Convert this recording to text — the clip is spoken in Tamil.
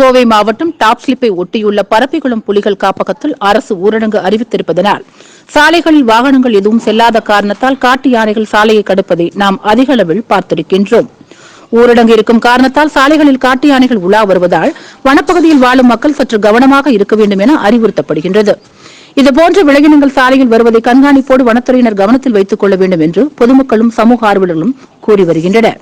கோவை மாவட்டம் டாப் ஸ்லிப்பை ஒட்டியுள்ள பரப்பிக்குளம் புலிகள் காப்பகத்தில் அரசு ஊரடங்கு அறிவித்திருப்பதனால் சாலைகளில் வாகனங்கள் எதுவும் செல்லாத காரணத்தால் காட்டு யானைகள் சாலையை கடப்பதை நாம் அதிக அளவில் பார்த்திருக்கின்றோம். ஊரடங்கு இருக்கும் காரணத்தால் சாலைகளில் காட்டு யானைகள் உலா வருவதால் வனப்பகுதியில் வாழும் மக்கள் சற்று கவனமாக இருக்க வேண்டும் என அறிவுறுத்தப்படுகின்றது. இதுபோன்ற விலங்கினங்கள் சாலையில் வருவதை கண்காணிப்போடு வனத்துறையினர் கவனத்தில் வைத்துக் கொள்ள வேண்டும் என்று பொதுமக்களும் சமூக ஆர்வலர்களும் கூறி வருகின்றனர்.